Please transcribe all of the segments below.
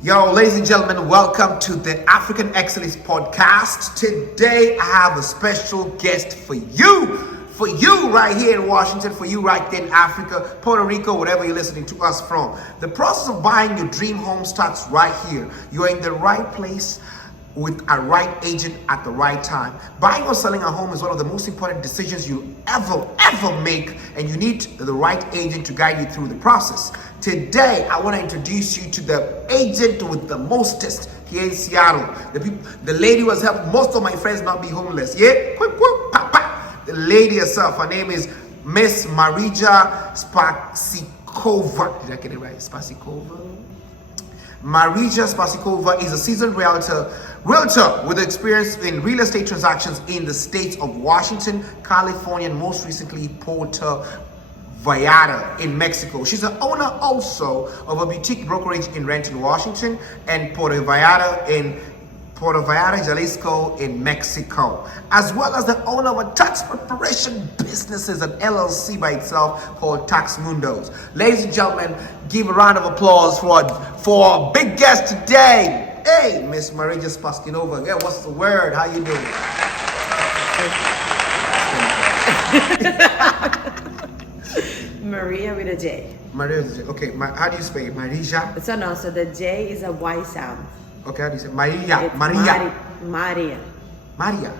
Yo, ladies and gentlemen, welcome to the African Excellence Podcast. Today, I have a special guest for you right here in Washington, for you right there in Africa, Puerto Rico, wherever you're listening to us from. The process of buying your dream home starts right here. You're in the right place with a right agent at the right time. Buying or selling a home is one of the most important decisions you'll ever make, and you need the right agent to guide you through the process. Today, I want to introduce you to the agent with the mostest here in Seattle. The lady who has helped most of my friends not be homeless. Yeah? Quick, pop, pop. The lady herself, her name is Miss Marija Spasikova. Did I get it right? Spasikova? Marija Spasikova is a seasoned realtor with experience in real estate transactions in the states of Washington, California, and most recently Puerto Vallarta in Mexico. She's the owner also of a boutique brokerage in Renton, Washington, and Puerto Vallarta, Jalisco in Mexico, as well as the owner of a tax preparation businesses, an LLC by itself called TaxMundos. Ladies and gentlemen, give a round of applause for our big guest today. Hey, Miss Marija Spasikova. Yeah, what's the word? How you doing? Maria with a J. Maria with a J. Okay, how do you spell it? Marija? So the J is a Y sound. Okay, how do you say Maria? It's Maria. Maria.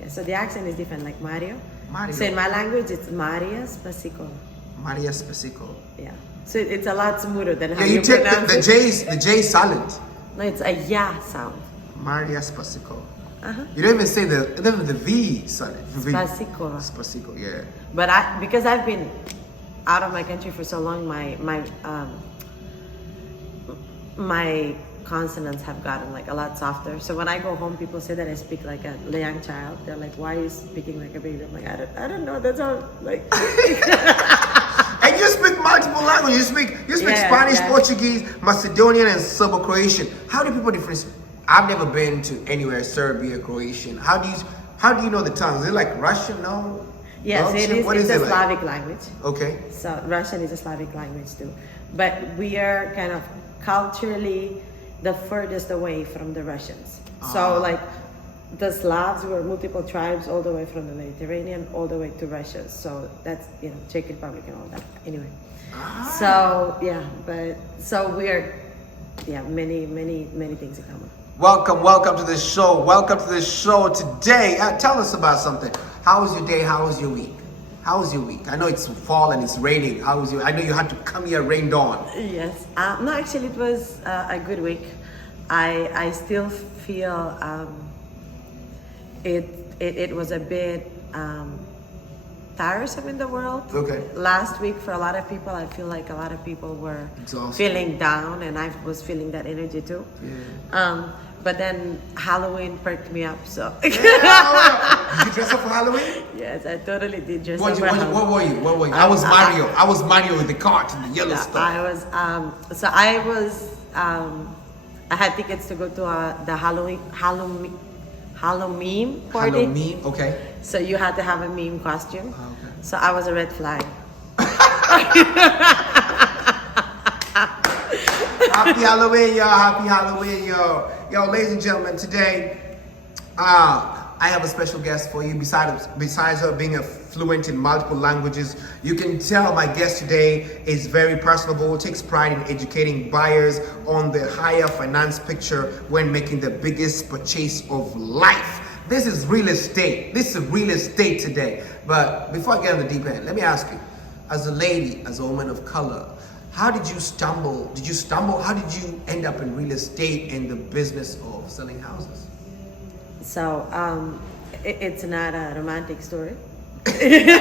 Yeah, so the accent is different, like Mario. Mario. So in my language, it's Marija Spasikova. Marija Spasikova. Yeah. So it's a lot smoother than how you take the J is silent. No, it's a ya sound. Marija Spasikova. Uh-huh. You don't even say the V silent. Spasikova. Spasikova, yeah. But because I've been out of my country for so long, my consonants have gotten like a lot softer. So when I go home, people say that I speak like a young child. They're like, "Why are you speaking like a baby?" I'm like, I don't know. That's how like. And you speak multiple languages. You speak Spanish, Portuguese, Macedonian, and Serbo-Croatian. How do people differentiate? I've never been to anywhere Serbia, Croatian. How do you know the tongues? Is it like Russian? No. Yes, Belgian? It's a like? Slavic language. Okay. So Russian is a Slavic language too, but we are kind of culturally the furthest away from the Russians. So like the Slavs were multiple tribes all the way from the Mediterranean all the way to Russia. So that's, Czech Republic and all that. Anyway. So we are, many things in common. Welcome to the show. Welcome to the show today. Tell us about something. How was your day? How was your week? How was your week? I know it's fall and it's raining. I know you had to come here rained on. Yes. No, actually it was a good week. I still feel it was a bit tiresome in the world. Okay. Last week for a lot of people, I feel like a lot of people were exhausted, feeling down, and I was feeling that energy too. Yeah. But then Halloween perked me up, so. Did you dress up for Halloween? Yes, I totally did dress up for Halloween. What were you? I was Mario. I was Mario with the cart and the yellow stuff. I had tickets to go to the Halloween party. Halloween, okay. So you had to have a meme costume. Okay. So I was a red flag. Happy Halloween, y'all. Happy Halloween, y'all. Yo, ladies and gentlemen, today, I have a special guest for you. Besides her being fluent in multiple languages, you can tell my guest today is very personable, takes pride in educating buyers on the higher finance picture when making the biggest purchase of life. This is real estate. This is real estate today. But before I get on the deep end, let me ask you, as a lady, as a woman of color, how did you stumble? How did you end up in real estate in the business of selling houses? So it's not a romantic story. There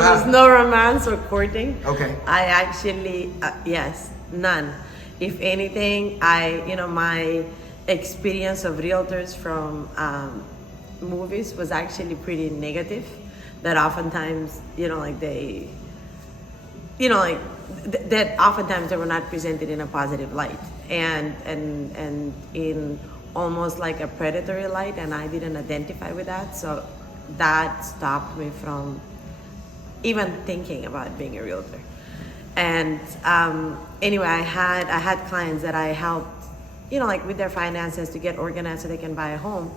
was no romance or courting. Okay. I actually, yes, none. If anything, my experience of realtors from movies was actually pretty negative. That oftentimes, that oftentimes they were not presented in a positive light and in almost like a predatory light, and I didn't identify with that, so that stopped me from even thinking about being a realtor. And anyway, I had clients that I helped, like with their finances to get organized so they can buy a home,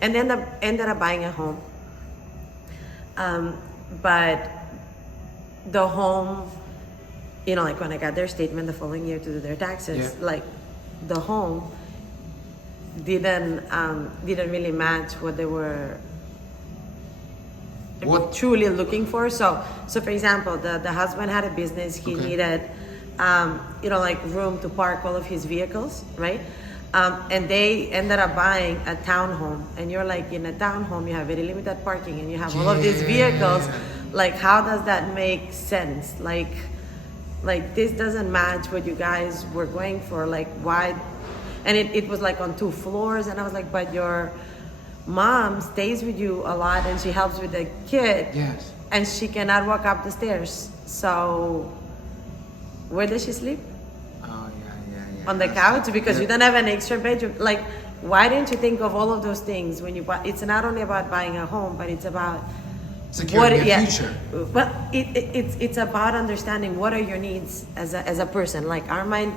and then ended up buying a home. But the home, like when I got their statement the following year to do their taxes, like the home didn't really match what they were truly looking for. So for example, the husband had a business. He needed, like room to park all of his vehicles, right? And they ended up buying a townhome. And you're like, in a townhome, you have very limited parking and you have all of these vehicles. Like, how does that make sense? Like this doesn't match what you guys were going for. Like, why? And it was like on 2 floors. And I was like, but your mom stays with you a lot and she helps with the kid. Yes. And she cannot walk up the stairs. So where does she sleep? Oh, yeah. On the couch, because you don't have an extra bedroom. Like, why didn't you think of all of those things when you buy? It's not only about buying a home, but it's about securing your future. But it's about understanding what are your needs as a person. Like, are my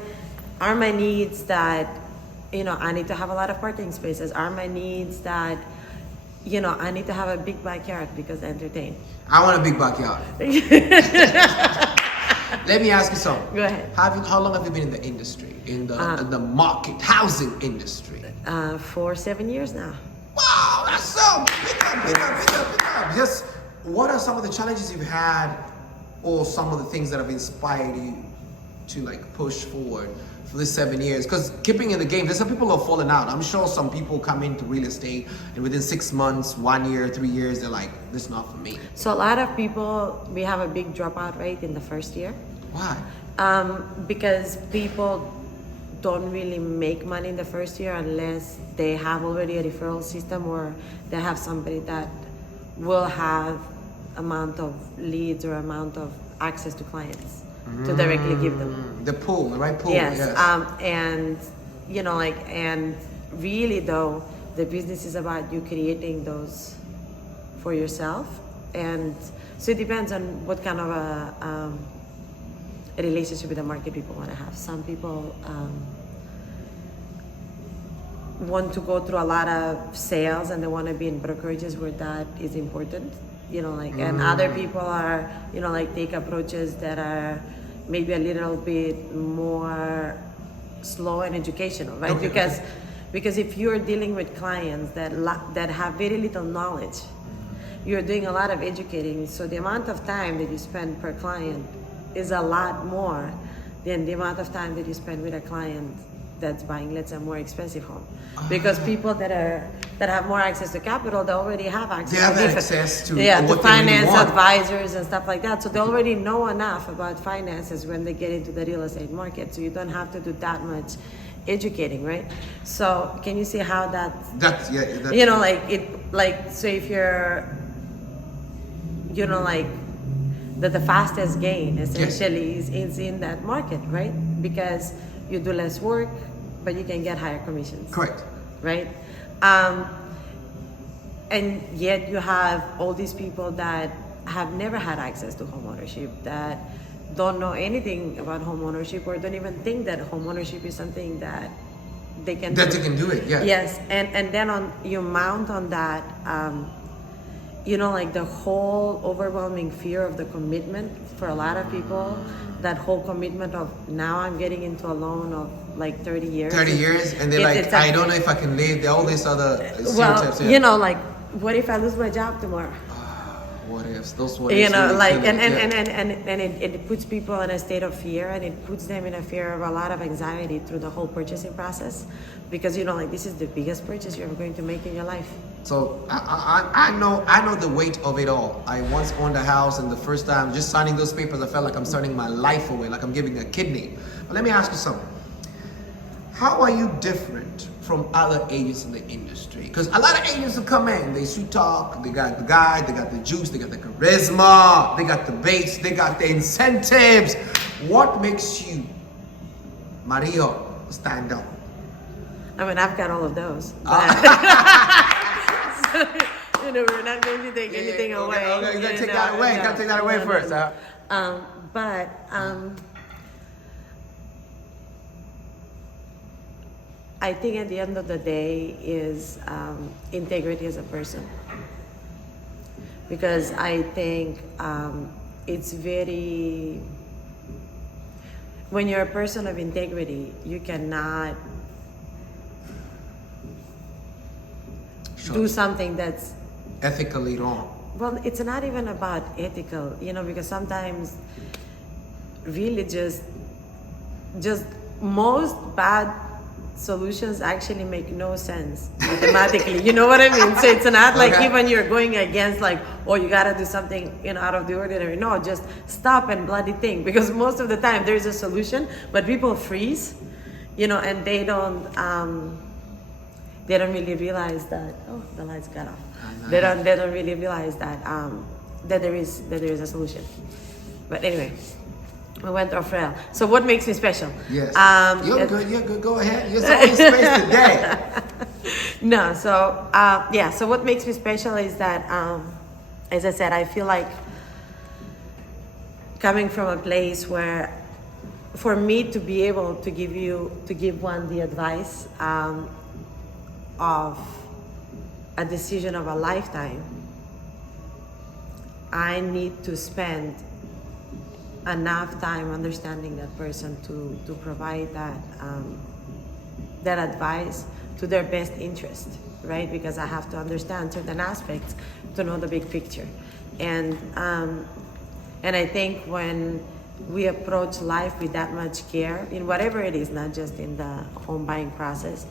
needs that, I need to have a lot of parking spaces? Are my needs that, I need to have a big backyard because I entertain? I want a big backyard. Let me ask you something. Go ahead. How long have you been in the industry, in the market, housing industry? For 7 years now. Wow, that's so pick up. Just what are some of the challenges you've had, or some of the things that have inspired you to like push forward for this 7 years? Because keeping in the game, there's some people who have fallen out. I'm sure some people come into real estate and within 6 months, 1 year, 3 years, they're like, this is not for me. So a lot of people, we have a big dropout rate in the first year. Why? Because people don't really make money in the first year unless they have already a referral system or they have somebody that will have amount of leads or amount of access to clients to directly give them. The pool, the right pool. Yes. Yes. And and really though, the business is about you creating those for yourself. And so it depends on what kind of a relationship with the market people want to have. Some people want to go through a lot of sales and they want to be in brokerages where that is important, and other people are, take approaches that are maybe a little bit more slow and educational, right? Okay. Because if you're dealing with clients that have very little knowledge, you're doing a lot of educating. So the amount of time that you spend per client is a lot more than the amount of time that you spend with a client that's buying, let's say, a more expensive home. Because people that have more access to capital, they already have access. They have access to to what finance they really want. advisors and stuff like that. So they already know enough about finances when they get into the real estate market. So you don't have to do that much educating, right? So can you see how That's so if you're the fastest gain essentially is in that market, right? Because you do less work, but you can get higher commissions. Correct. Right? And yet you have all these people that have never had access to home ownership, that don't know anything about home ownership, or don't even think that home ownership is something that they can do. They can do it, yeah. Yes, and then you mount on that, the whole overwhelming fear of the commitment for a lot of people, that whole commitment of now I'm getting into a loan of like 30 years. 30 years, and they're I don't know if I can live, all these other stereotypes. What if I lose my job tomorrow? What ifs? Those what ifs. It puts people in a state of fear, and it puts them in a fear of a lot of anxiety through the whole purchasing process, because this is the biggest purchase you're ever going to make in your life. So I know the weight of it all. I once owned a house, and the first time just signing those papers, I felt like I'm signing my life away, like I'm giving a kidney. But let me ask you something. How are you different from other agents in the industry? Because a lot of agents will come in, they sweet talk, they got the guy, they got the juice, they got the charisma, they got the baits, they got the incentives. What makes you, Marija, stand out? I mean, I've got all of those. We're not going to take anything away. Okay, you gotta take that away. You gotta take that away first, huh? I think at the end of the day is integrity as a person, because I think it's very, when you're a person of integrity, you cannot do something that's ethically wrong. well, it's not even about ethical, because sometimes really just most bad solutions actually make no sense mathematically. You know what I mean? So it's not like Okay. even you're going against like, oh, you gotta do something out of the ordinary. No, just stop and bloody think, because most of the time there's a solution, but people freeze, and they don't really realize that. Oh, the lights got off. They don't really realize that that there is a solution. But anyway, we went off rail. So what makes me special? Yes. You're good. Go ahead. You're so in space today. No. So So what makes me special is that, as I said, I feel like coming from a place where, for me to be able to give one the advice of a decision of a lifetime, I need to spend enough time understanding that person to provide that advice to their best interest, right? Because I have to understand certain aspects to know the big picture, and I think when we approach life with that much care in whatever it is, not just in the home buying process,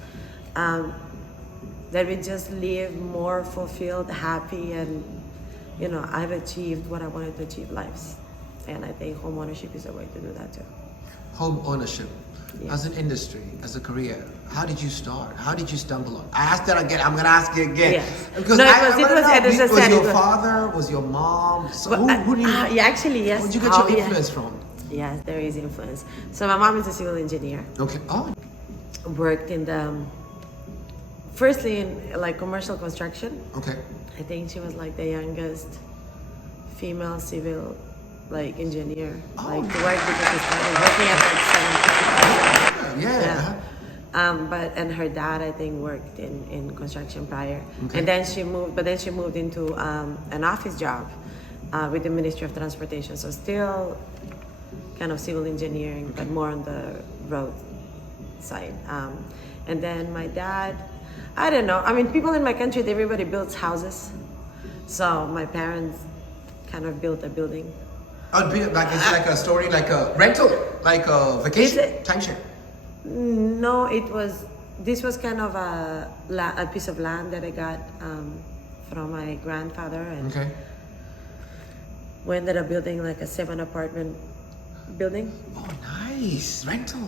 that we just live more fulfilled, happy, and I've achieved what I wanted to achieve lives. And I think home ownership is a way to do that too. Home ownership, Yeah. as an industry, as a career, how did you start? How did you stumble on? I asked that again. I'm gonna ask you again. Yeah. Because No, was your father? Was your mom? So who do you? Yeah, actually, yes. Where did you get your influence from? Yes, there is influence. So my mom is a civil engineer. Okay. Oh. Worked in firstly in like commercial construction. Okay. I think she was like the youngest female civil engineer. Oh, To work, because she started working at like 7. Yeah. And her dad, I think, worked in construction prior. Okay. And then she moved into an office job with the Ministry of Transportation. So still kind of civil engineering, but more on the road side. And then my dad, I don't know. I mean, people in my country, everybody builds houses. So my parents kind of built a building. Oh, it's like a story, like a rental, like a vacation timeshare. No, this was kind of a piece of land that I got from my grandfather, and Okay. we ended up building like a 7-apartment building. Oh, nice rental.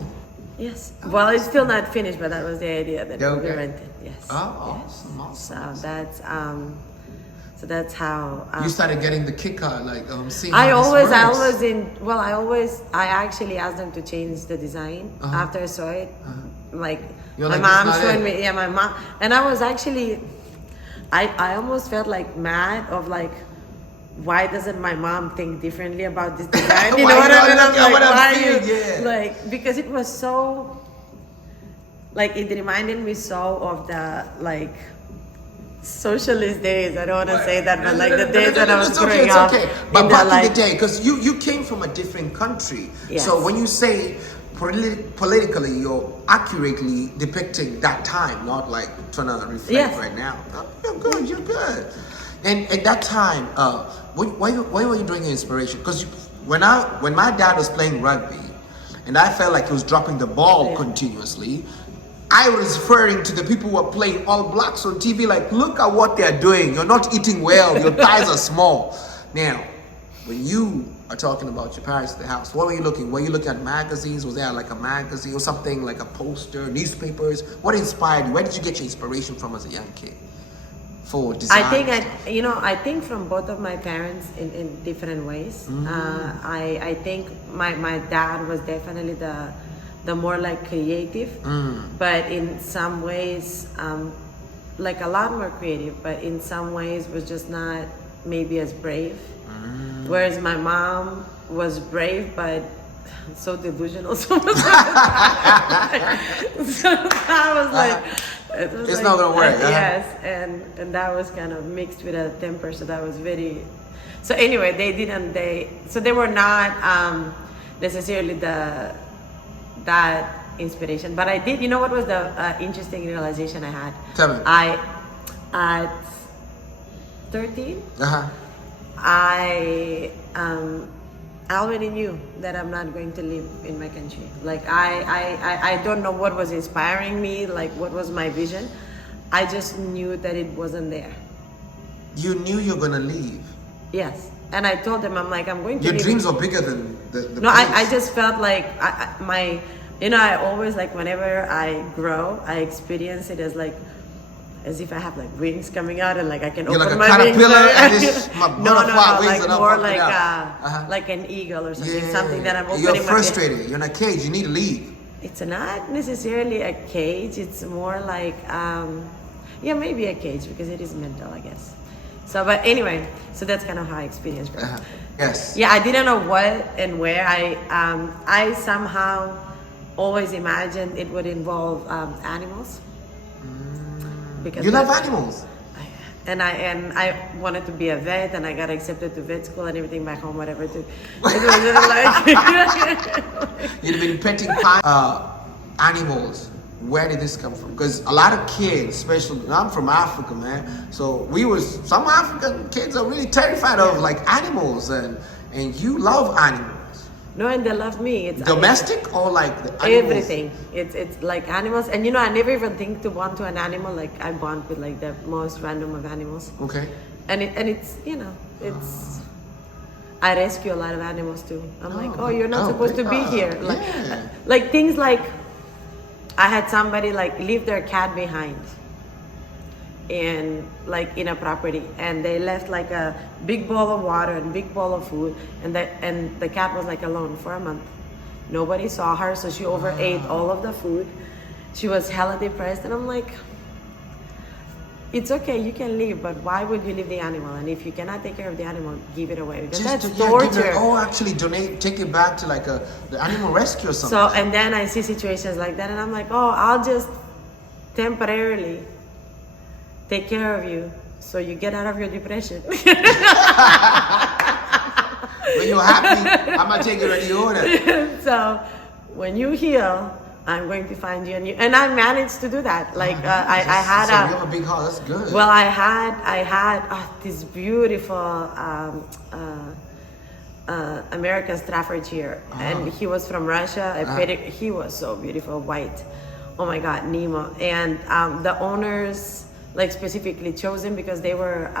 Yes. Well, it's still not finished, but that was the idea, that we Okay. rented. Yes. Oh, Yes. awesome. So that's how You started getting the kick out, seeing. I how this always actually asked them to change the design after I saw it. You're My like, mom "This not showed it." me, my mom, and I was actually, I almost felt like mad of like, why doesn't my mom think differently about this design? You know what I mean? I'm like, why are you, Yeah. because it was so, it reminded me so of the socialist days. I don't want to say that, but the days that I was growing up. It's okay. But back in the day, because you came from a different country. Yes. So when you say politically, you're accurately depicting that time, not trying to reflect Yes. right now. Oh, you're good. And at that time, why were you doing your inspiration? Because when my dad was playing rugby, and I felt like he was dropping the ball continuously, I was referring to the people who are playing All Blacks on TV, look at what they're doing. You're not eating well. Your thighs are small. Now, when you are talking about your parents at the house, what were you looking? Were you looking at magazines? Was there a magazine or something, like a poster, newspapers? What inspired you? Where did you get your inspiration from as a young kid for design? I think from both of my parents in different ways. I think my dad was definitely the more creative, but in some ways, a lot more creative, but in some ways was just not maybe as brave. Whereas my mom was brave, but so delusional. So I was like, it's not gonna work. Yes, and that was kind of mixed with a temper, so that was very. So anyway, they were not necessarily that inspiration, but I did. You know what was the interesting realization I had? Tell me. At 13, I already knew that I'm not going to live in my country. Like I don't know what was inspiring me, like what was my vision. I just knew that it wasn't there. You knew you're gonna leave. Yes, and I told them, I'm like, I'm going to. Your leave. dreams are bigger than the No, place. I just felt like I always like whenever I grow, I experience it as if I have like wings coming out and like I can You're open like a my wings. caterpillar and this No, wings like and more I'm like out. like an eagle or something. Yeah. Something that I'm opening. You're my frustrated. You're in a cage. You need to leave. It's not necessarily a cage. It's more like maybe a cage because it is mental, I guess. So, but anyway, so that's kind of how I experienced growth. Yes. Yeah, I didn't know what and where. I somehow always imagined it would involve animals. Because You love animals. And I wanted to be a vet, and I got accepted to vet school and everything back home, whatever. It was just like You've been petting animals. Where did this come from? Because a lot of kids, especially I'm from Africa, man. So some African kids are really terrified of like animals, and you love animals. No, and they love me. It's Domestic or like the animals? everything. It's like animals, and I never even think to bond to an animal. Like I bond with like the most random of animals. Okay. And it's it's. I rescue a lot of animals too. I'm like, oh, you're not supposed to be here. Like, yeah. like things like, I had somebody like leave their cat behind in a property, and they left like a big bowl of water and big bowl of food, and the cat was like alone for a month. Nobody saw her, so she overate all of the food. She was hella depressed, and I'm like, it's okay, you can leave, but why would you leave the animal? And if you cannot take care of the animal, give it away, because that's torture. Actually take it back to like the animal rescue or something. So, and then I see situations like that, and I'm like, oh, I'll just temporarily take care of you so you get out of your depression. When you're happy, I'm not taking any order. So when you heal, I'm going to find you, and I managed to do that. Like I had you have a big heart. That's good. Well, I had this beautiful American Staffordshire, and he was from Russia. He was so beautiful, white. Oh my God, Nemo. And the owners like specifically chose him because they were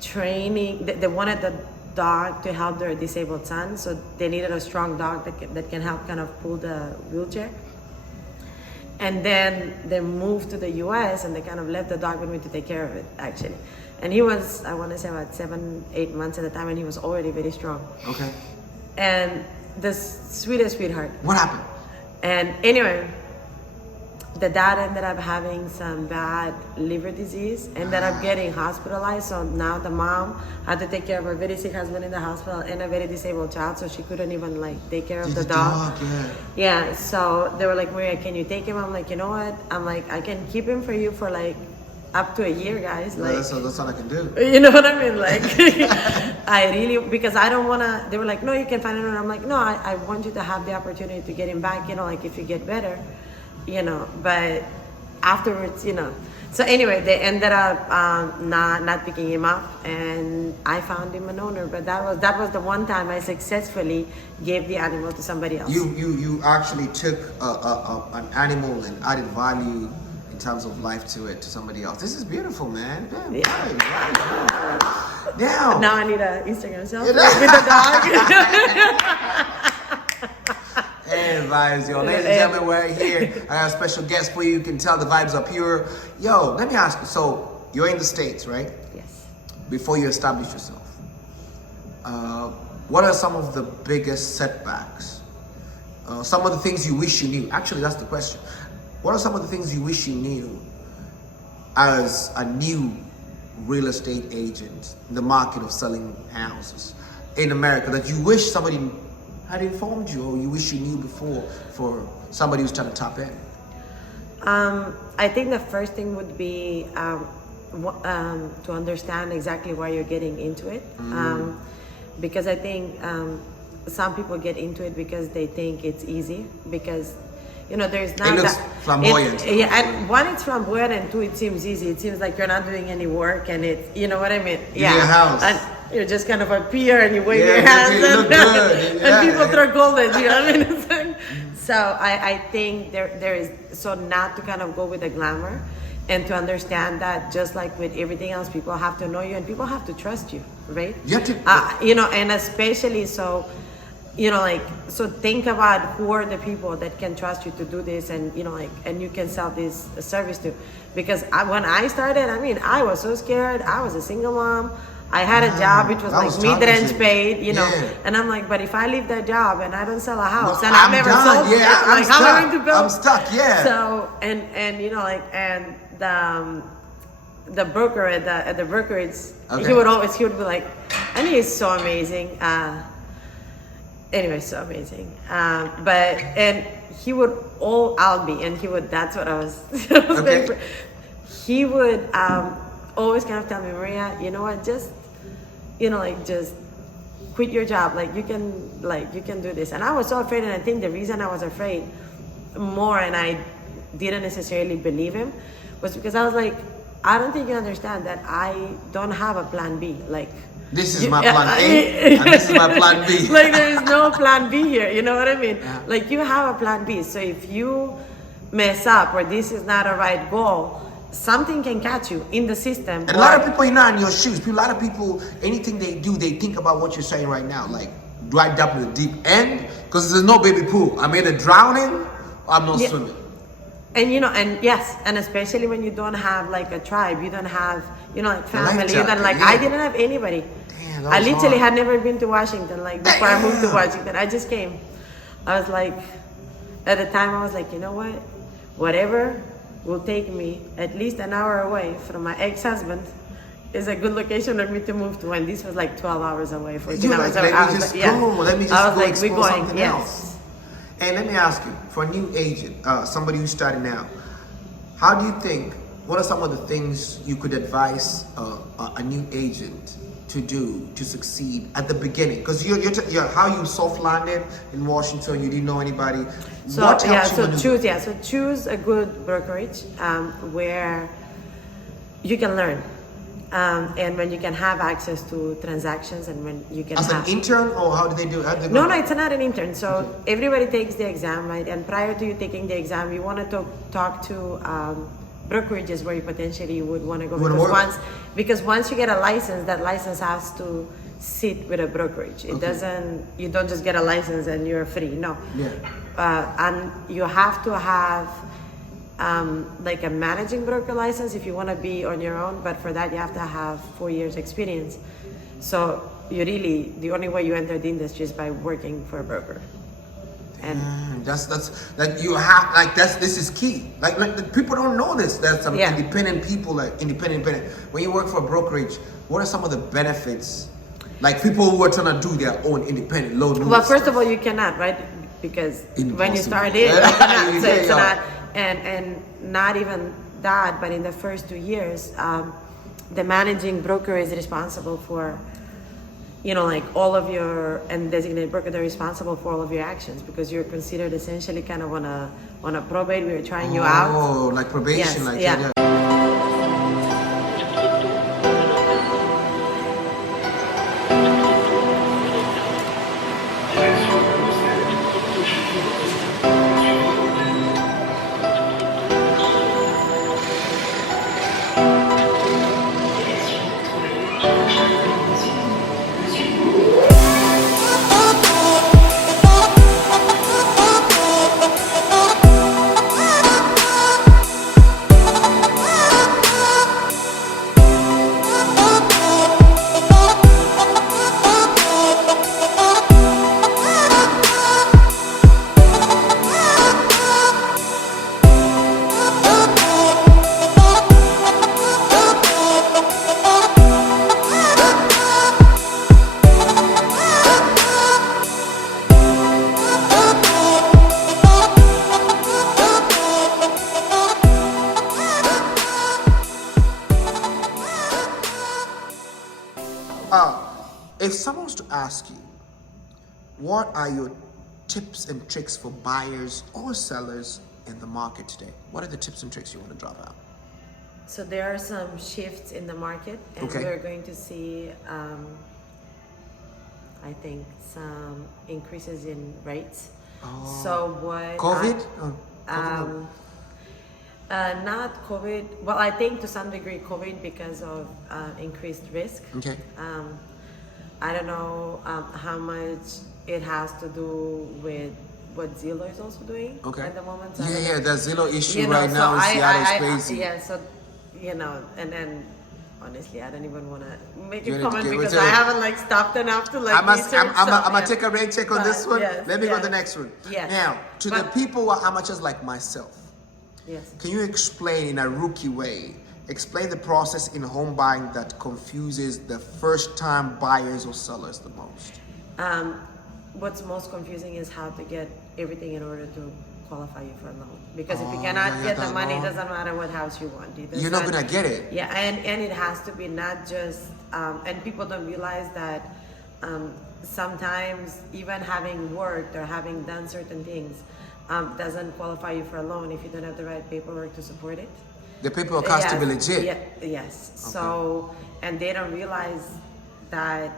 training. They wanted the dog to help their disabled son, so they needed a strong dog that can help kind of pull the wheelchair. And then they moved to the US, and they kind of left the dog with me to take care of it, actually. And he was, I want to say about 7-8 months at the time, and he was already very strong. Okay. And the sweetest sweetheart. What happened? And anyway, the dad ended up having some bad liver disease, ended up getting hospitalized. So now the mom had to take care of her very sick husband in the hospital and a very disabled child, so she couldn't even like take care of the dog. Yeah, so they were like, Maria, can you take him? I'm like, you know what? I'm like, I can keep him for you for like up to a year, guys. Like, that's all I can do. You know what I mean? Like, I really, because I don't want to, they were like, no, you can find another. I'm like, no, I want you to have the opportunity to get him back, like if you get better. But afterwards, So anyway, they ended up not picking him up, and I found him an owner. But that was the one time I successfully gave the animal to somebody else. You actually took an animal and added value in terms of life to somebody else. This is beautiful, man. Yeah. Now I need an Instagram selfie with the dog. Hey, vibes, yo. Ladies and gentlemen, we're here. I got a special guest for you. You can tell the vibes are pure. Yo, let me ask you. So, you're in the States, right? Yes. Before you establish yourself, what are some of the biggest setbacks? Some of the things you wish you knew? Actually, that's the question. What are some of the things you wish you knew as a new real estate agent in the market of selling houses in America that you wish somebody had informed you, or you wish you knew before, for somebody who's trying to tap in? I think the first thing would be to understand exactly why you're getting into it. Because I think some people get into it because they think it's easy, because there's not it looks flamboyant. And one, it's flamboyant, and two, it seems easy. It seems like you're not doing any work, and it's, you know what I mean? Yeah. Your house. And you just kind of appear and you wave your hands you look good. and people throw gold at you. I mean, it's like, so I think there is, so not to kind of go with the glamour, and to understand that just like with everything else, people have to know you and people have to trust you, right? You have to, and especially so, so think about who are the people that can trust you to do this, and and you can sell this service to. Because when I started, I was so scared. I was a single mom. I had a job which was like mid-range paid, and I'm like, but if I leave that job and I don't sell a house, and I've never sold it, like, how am I going to build? I'm stuck, So and the broker at the brokerage, okay. he would be like, and he is so amazing. Anyway, so amazing. And he would and he would. That's what I was. Okay. He would always kind of tell me, Maria, you know what? Just just quit your job. You can do this. And I was so afraid. And I think the reason I was afraid more, and I didn't necessarily believe him, was because I was like, I don't think you understand that I don't have a plan B. This is my plan A, and this is my plan B. There is no plan B here. You know what I mean? Yeah. You have a plan B. So if you mess up, or this is not a right goal, something can catch you in the system. And a lot of people are not in your shoes. A lot of people, anything they do, they think about what you're saying right now. Do I jump in the deep end? Because there's no baby pool. I'm either drowning or I'm not swimming. And and yes, and especially when you don't have a tribe, you don't have family, you don't I didn't have anybody. Damn, I literally hard. had never been to Washington. Before I moved to Washington, I just came. I was at the time I was you know what, whatever will take me at least an hour away from my ex-husband is a good location for me to move to. And this was 12 hours away, 14 hours away. Let me just go explore something yes. else. And let me ask you, for a new agent, somebody who's starting out, how do you think, what are some of the things you could advise a new agent to do to succeed at the beginning? Because you're how you soft landed in Washington, you didn't know anybody. So choose a good brokerage where you can learn. And when you can have access to transactions, and when you can as an intern, or how do they do it? No, it's not an intern. So everybody takes the exam, right? And prior to you taking the exam, you want to talk to brokerages where you potentially would want to go, because once you get a license, that license has to sit with a brokerage. It doesn't. You don't just get a license and you're free. No. Yeah. And you have to have a managing broker license if you want to be on your own, but for that you have to have 4 years experience. So the only way you enter the industry is by working for a broker. And this is key. People don't know this. There's some independent people, independent. When you work for a brokerage, what are some of the benefits? People who are trying to do their own independent loan. Well, first of all, you cannot, right? Because when you start it, you cannot. So it's not. And not even that, but in the first 2 years, the managing broker is responsible for, all of your, and designated broker, they're responsible for all of your actions, because you're considered essentially kind of on a probate. We're trying you out. Oh, like probation, yes, If someone was to ask you, what are your tips and tricks for buyers or sellers in the market today? What are the tips and tricks you want to drop out? So there are some shifts in the market, and Okay. we're going to see, I think, some increases in rates. Oh. So what? COVID? Not COVID. Well, I think to some degree COVID because of increased risk. Okay. I don't know how much it has to do with what Zillow is also doing at the moment. So Yeah, the Zillow issue you know, right so now in Seattle is crazy. Yeah, so and then honestly, I don't even want to make You a need to comment give it because to I it. haven't like stopped enough to like research. I'm so, gonna take a rain check on this one. Yes, Let me go to yes. the next one. Yes. Now, to the people who are amateurs like myself, Yes. can you explain in a rookie way, explain the process in home buying that confuses the first time buyers or sellers the most? What's most confusing is how to get everything in order to qualify you for a loan. Because if you Oh, cannot yeah, get the that money, it loan. doesn't matter what house you want. It You're not doesn't- gonna get it. Yeah, and it has to be not just, and people don't realize that sometimes even having worked or having done certain things doesn't qualify you for a loan if you don't have the right paperwork to support it. The paperwork has to be legit. Yes. So, and they don't realize that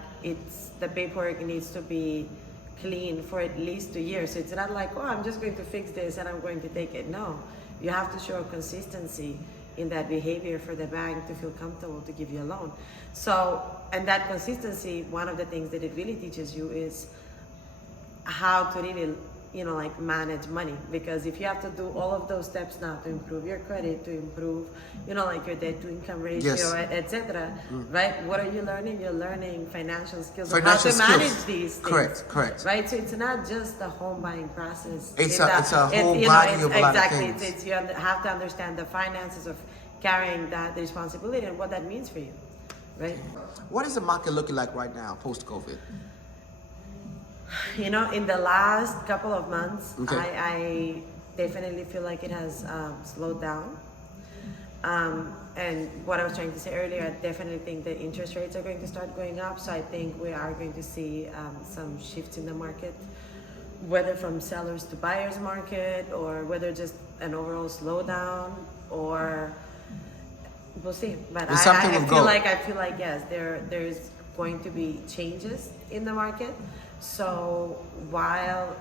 the paperwork needs to be clean for at least 2 years. So it's not like, oh, I'm just going to fix this and I'm going to take it. No, you have to show consistency in that behavior for the bank to feel comfortable to give you a loan. So, and that consistency, one of the things that it really teaches you is how to really, like manage money. Because if you have to do all of those steps now to improve your credit, to improve, like your debt to income ratio, Yes. etc. Right? What are you learning? You're learning financial skills, Financial how to manage skills. these things. Correct. Right? So it's not just the home buying process. It's a whole body of a lot of exactly. things. It's you have to understand the finances of carrying that responsibility and what that means for you. Right? What is the market looking like right now, post-COVID? In the last couple of months, Okay. I definitely feel like it has slowed down. And what I was trying to say earlier, I definitely think the interest rates are going to start going up. So I think we are going to see some shifts in the market, whether from sellers to buyers market, or whether just an overall slowdown, or we'll see. But It's something I will feel go. like yes, there's going to be changes in the market. So while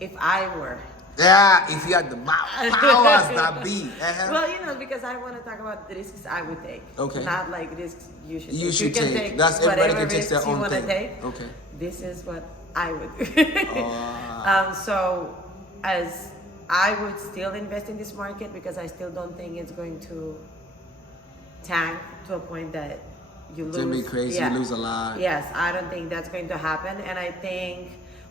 if I were if you had the powers that be. well, because I want to talk about the risks I would take. Okay. Not like risks you should You take. should can take. That's everybody whatever can take risks their you own want to thing. take. Okay. This is what I would do. So as I would still invest in this market because I still don't think it's going to tank to a point that you lose. It's gonna be crazy. You lose a lot. Yes, I don't think that's going to happen. And I think,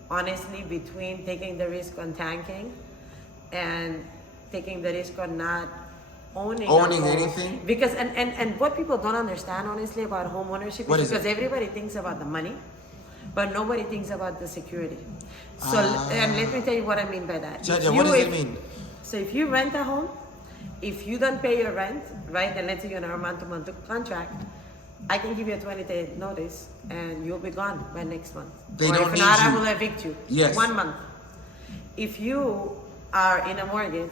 honestly, between taking the risk on tanking and taking the risk on not owning a home, anything? because and what people don't understand, honestly, about home ownership What is is because it? everybody thinks about the money, but nobody thinks about the security. So and let me tell you what I mean by that. Jaja, what does it mean? So if you rent a home, if you don't pay your rent, right, and let's say you're on a month-to-month contract, I can give you a 20-day notice and you'll be gone by next month. They or don't if need not, I you. will evict you. Yes. 1 month. If you are in a mortgage,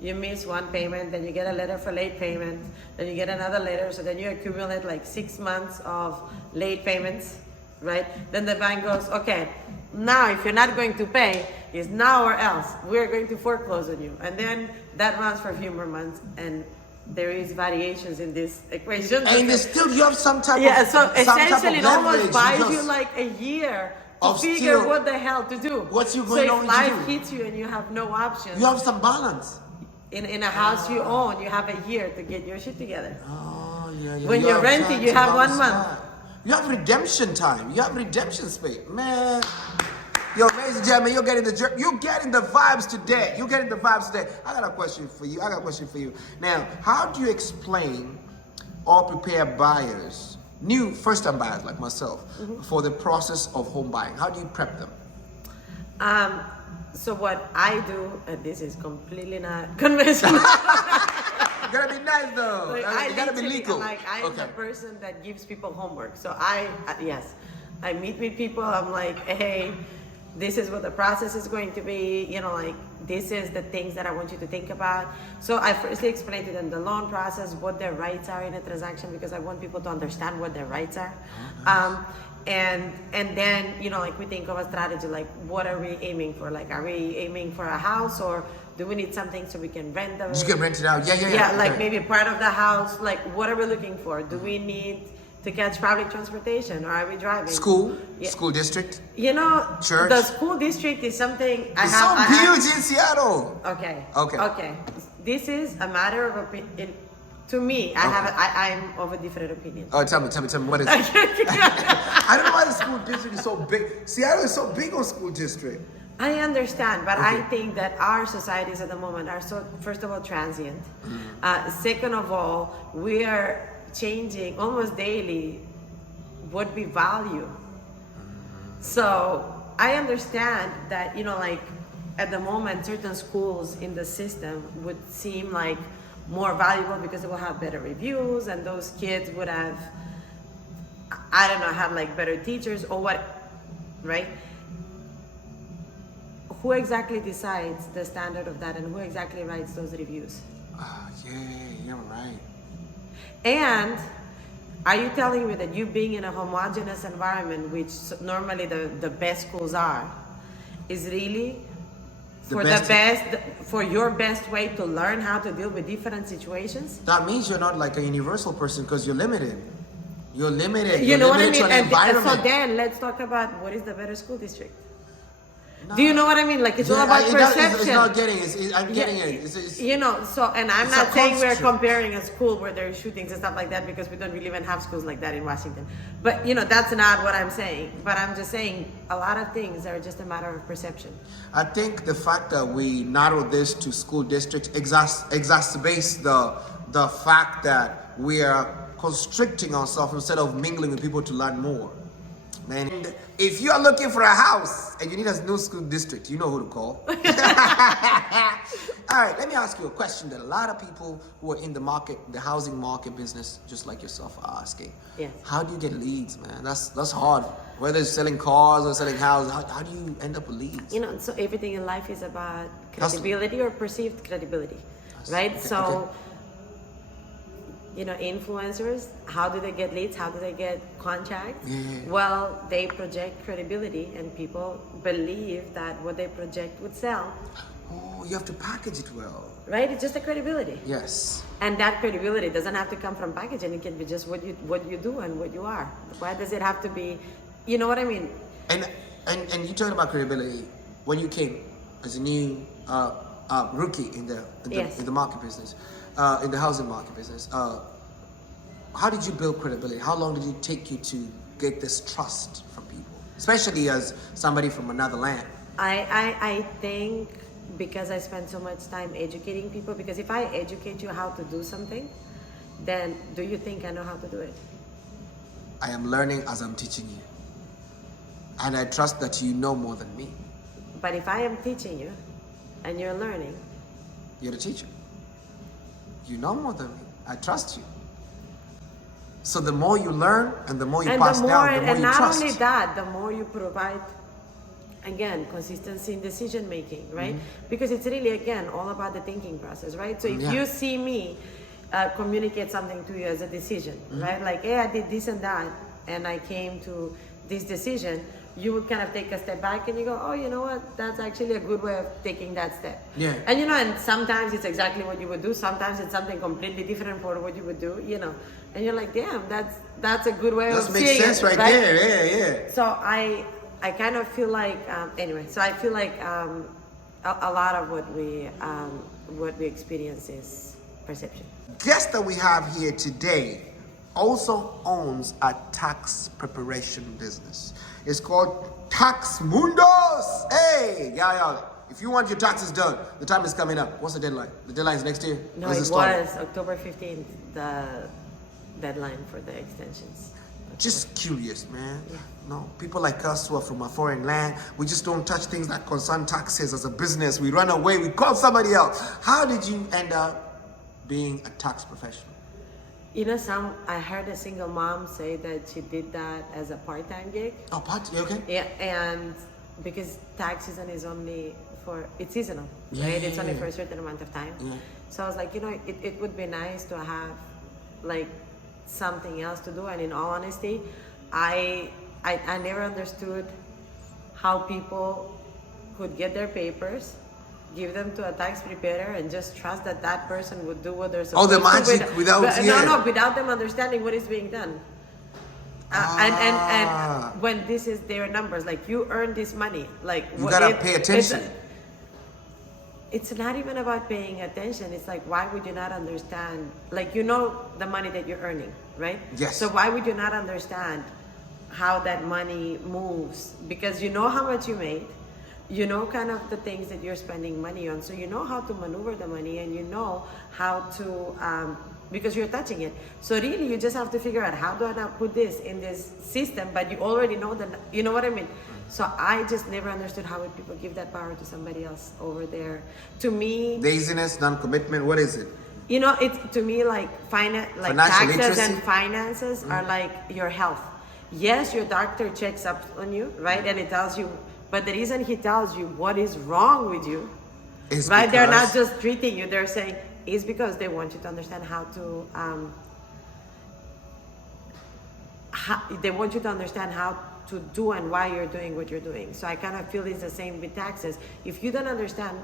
you miss one payment, then you get a letter for late payment, then you get another letter, so then you accumulate like 6 months of late payments, right? Then the bank goes, okay, now if you're not going to pay, it's now or else. We're going to foreclose on you. And then that runs for a few more months, and there is variations in this equation. And still you have some type Yeah, of so some type of essentially it almost leverage. buys just- you like a year to of figure still- what the hell to do. What's you so going if on to life do? hits you and you have no options, You have some balance. in a house you own, you have a year to get your shit together. Oh, yeah. When You you're have renting, time you to have 1 balance month. that. You have redemption time. You have redemption space. Man. Yo, ladies and gentlemen, you're getting the vibes today. You're getting the vibes today. I got a question for you. Now, how do you explain or prepare buyers, new first-time buyers like myself, for the process of home buying? How do you prep them? So what I do, and this is completely not conventional. You gotta be nice though. Like, You gotta be literally, legal. Like I'm the person that gives people homework. So yes, I meet with people. I'm like, hey, this is what the process is going to be. You know, like this is the things that I want you to think about. So I firstly explain to them the loan process, what their rights are in a transaction, because I want people to understand what their rights are. And then, you know, like we think of a strategy, like what are we aiming for? Like, are we aiming for a house, or do we need something so we can rent them? You can rent it out. Yeah. Yeah, like maybe part of the house. Like, what are we looking for? Do we need to catch public transportation, or are we driving? School? Yeah. School district? You know, Church? the school district is something It's so huge in Seattle. Okay. This is a matter of opinion. To me, I'm of a different opinion. Oh, tell me, what is it? I don't know why the school district is so big. Seattle is so big on school district. I understand, but I think that our societies at the moment are so, first of all, transient. Second of all, we are changing almost daily what we value. So I understand that, you know, like at the moment, certain schools in the system would seem like more valuable because it will have better reviews, and those kids would have, I don't know, have like better teachers or what, right? Who exactly decides the standard of that, and who exactly writes those reviews? Yeah, right. And are you telling me that you being in a homogeneous environment, which normally the best schools are, is really for your best way to learn how to deal with different situations? That means you're not like a universal person, because you're limited. You're limited. You know what I limited mean? to an And so environment. then let's talk about what is the better school district. Do you know what I mean? Like, it's all Yeah, about it's perception. not getting it. I'm getting it. It's, you know, so, and I'm it's not a saying we're construct. comparing a school where there are shootings and stuff like that, because we don't really even have schools like that in Washington. But, you know, that's not what I'm saying. But I'm just saying a lot of things are just a matter of perception. I think the fact that we narrow this to school districts exacerbates the fact that we are constricting ourselves instead of mingling with people to learn more. And if you are looking for a house and you need a new school district, you know who to call. All right, let me ask you a question that a lot of people who are in the market, the housing market business, just like yourself, are asking. Yes. How do you get leads, man? That's hard. Whether it's selling cars or selling houses, how do you end up with leads? You know, so everything in life is about credibility or perceived credibility, right? Okay, So, okay. you know, influencers, how do they get leads? How do they get contacts? Yeah. Well, they project credibility, and people believe that what they project would sell, Oh, you have to package it well. right? It's just a credibility. Yes. And that credibility doesn't have to come from packaging. It can be just what you do and what you are. Why does it have to be, you know what I mean? And you talking about credibility when you came as a new rookie in the market business, in the housing market business. How did you build credibility? How long did it take you to get this trust from people, especially as somebody from another land? I think because I spend so much time educating people, because if I educate you how to do something, then do you think I know how to do it? I am learning as I'm teaching you. And I trust that you know more than me. But if I am teaching you and you're learning, You're the teacher. You know more than me. I trust you. So the more you learn and the more you pass down, the more and you not trust. only that, the more you provide, again, consistency in decision making, right? Because it's really, again, all about the thinking process, right? So if you see me communicate something to you as a decision, right? Like, hey, I did this and that, and I came to this decision, you would kind of take a step back and you go, oh, you know what? That's actually a good way of taking that step. Yeah. And, you know, and sometimes it's exactly what you would do. Sometimes it's something completely different for what you would do, you know. And you're like, damn, that's a good way of seeing it. That makes sense right there. Yeah. So I kind of feel like, anyway, so I feel like a lot of what we experience is perception. Guest that we have here today also owns a tax preparation business. It's called TaxMundos. Hey, yeah. If you want your taxes done, the time is coming up. What's the deadline? The deadline is next year? No, When's it start? was October 15th, the deadline for the extensions. Just curious, man. No, people like us who are from a foreign land, we just don't touch things that concern taxes as a business. We run away, we call somebody else. How did you end up being a tax professional? You know, I heard a single mom say that she did that as a part-time gig. Oh, okay. Yeah, and because tax season is only it's seasonal, right? It's only for a certain amount of time. Yeah. So I was like, you know, it would be nice to have like something else to do. And in all honesty, I never understood how people could get their papers, give them to a tax preparer, and just trust that that person would do what they're supposed the magic to without without them understanding what is being done. And when this is their numbers, like you earn this money, like you gotta pay attention. It's not even about paying attention. It's like, why would you not understand? Like, you know the money that you're earning, right? Yes. So why would you not understand how that money moves? Because you know how much you made, you know kind of the things that you're spending money on. So you know how to maneuver the money, and you know how to, because you're touching it. So really, you just have to figure out, how do I not put this in this system? But you already know that, you know what I mean? So I just never understood how would people give that power to somebody else over there. To me, laziness, non-commitment. What is it? You know, it's to me like Financial taxes literacy? and finances are like your health. Yes, your doctor checks up on you, right? And it tells you, but the reason he tells you what is wrong with you, Is right? They're not because- just treating you. They're saying is because they want you to understand how to. They want you to understand how to do and why you're doing what you're doing. So I kind of feel it's the same with taxes. If you don't understand,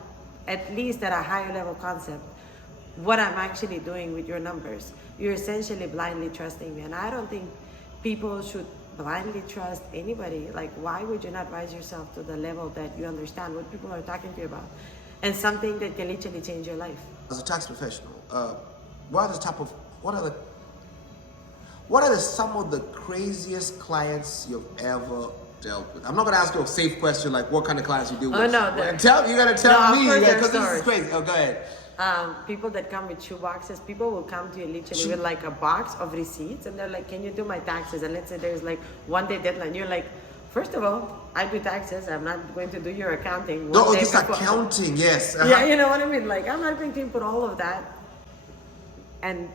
at least at a higher level concept, what I'm actually doing with your numbers, you're essentially blindly trusting me. And I don't think people should blindly trust anybody. Like, why would you not rise yourself to the level that you understand what people are talking to you about, and something that can literally change your life? As a tax professional, what are some of the craziest clients you've ever dealt with? I'm not gonna ask you a safe question like what kind of clients you deal with. Oh no, you gotta tell me because this stories. is crazy. Oh, go ahead. People that come with shoe boxes, people will come to you literally with like a box of receipts, and they're like, can you do my taxes? And let's say there's like 1 day deadline. You're like, first of all, I do taxes. I'm not going to do your accounting. No, just accounting, yes. Yeah, you know what I mean? Like, I'm not going to input all of that. And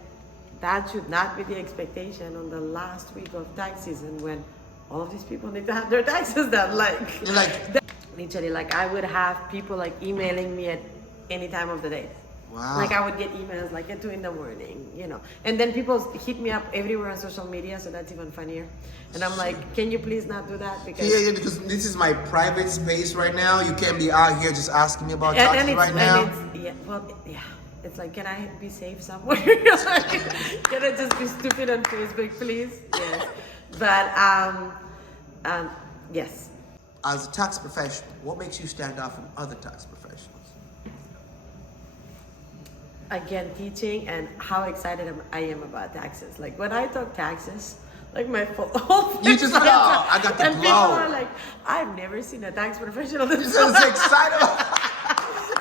that should not be the expectation on the last week of tax season when all of these people need to have their taxes done. You're like, literally, like I would have people like emailing me at any time of the day. wow. Like I would get emails like at 2 a.m, you know. And then people hit me up everywhere on social media, so that's even funnier. And I'm like, can you please not do that? Because this is my private space right now. You can't be out here just asking me about taxes right now. It's like, can I be safe somewhere? Like, can I just be stupid on Facebook, please? Yes. But yes. As a tax professional, what makes you stand out from other tax professionals? Again, teaching and how excited I am about taxes. Like when I talk taxes, like my whole You just I got the and glow. people are like, I've never seen a tax professional. You're so excited.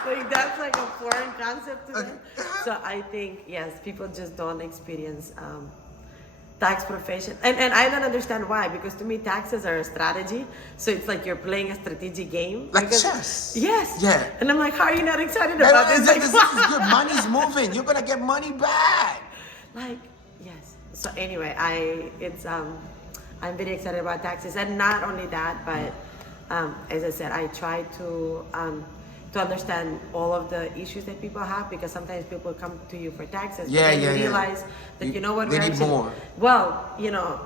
Like that's like a foreign concept to them. So I think yes, people just don't experience tax profession, and I don't understand why, because to me taxes are a strategy. So it's like you're playing a strategic game, like chess. Yes. Yeah. And I'm like, how are you not excited about this? This is good. Money's moving. You're gonna get money back. Like yes. So anyway, I'm very excited about taxes, and not only that, but as I said, I try to understand all of the issues that people have, because sometimes people come to you for taxes, but then you realize that you know what, they need more. Well, you know,